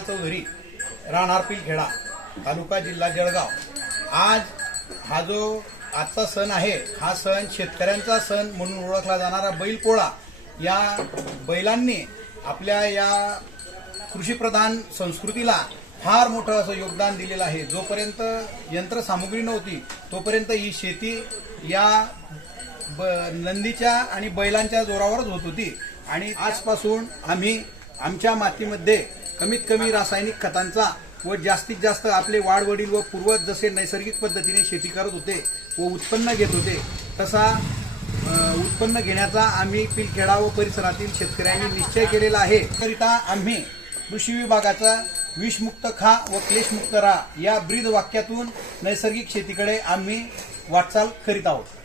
विशाल चौधरी, राहणार पिलखेडा, तालुका जिल्हा जळगाव। आज हा जो आजचा सण आहे, हा सण शेतकऱ्यांचा सण म्हणून ओळखला जाणारा बैलपोळा, या बैलांनी आपल्या या कृषीप्रधान संस्कृतीला फार मोठं असं योगदान दिलेलं आहे। जोपर्यंत यंत्रसामुग्री नव्हती तोपर्यंत ही शेती या नंदीच्या आणि बैलांच्या जोरावरच होत होती। आणि आजपासून आम्ही आमच्या मातीमध्ये कमीत कमी रासायनिक खतांचा व जास्तीत जास्त आपले वाडवडील व पूर्वज जसे नैसर्गिक पद्धतीने शेती करत होते व उत्पन्न घेत होते, तसा उत्पन्न घेण्याचा आम्ही पिलखेडा व परिसरातील शेतकऱ्यांनी निश्चय केलेला आहे। करिता आम्ही कृषी विभागाचा विषमुक्त खा व क्लेशमुक्त राहा या ब्रीद वाक्यातून नैसर्गिक शेतीकडे आम्ही वाटचाल करीत आहोत।